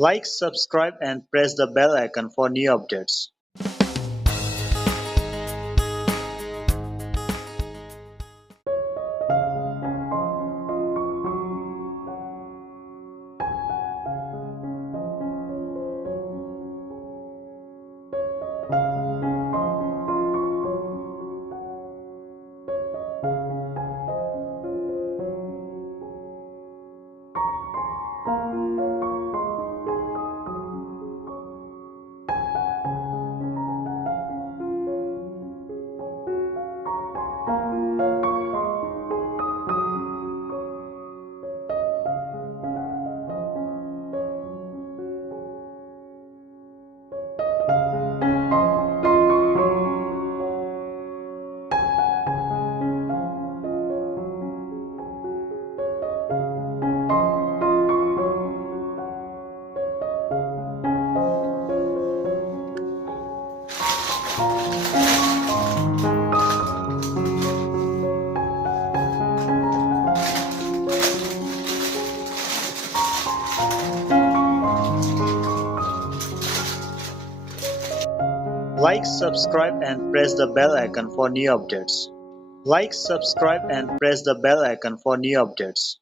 Like, subscribe and press the bell icon for new updates. Like, subscribe and press the bell icon for new updates. Like, subscribe and press the bell icon for new updates.